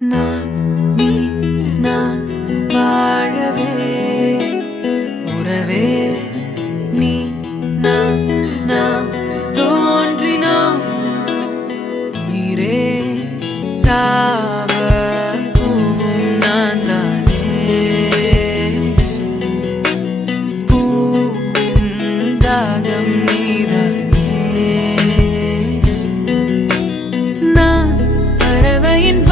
நான் நீ நான் வாழவே உறவே நீ நான் நாம் தோன்றினோம் உயிரே தாவ பூவும் நான் தானே பூவின் தாகம் நீதானே நான் பறவையின்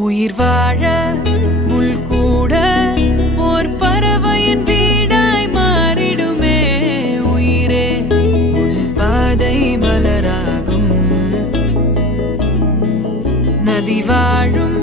உயிர் வாழ முள் கூட ஓர் பறவையின் வீடாய் மாறிடுமே உயிரே உன் பாதை மலராகும் நதி வாழும்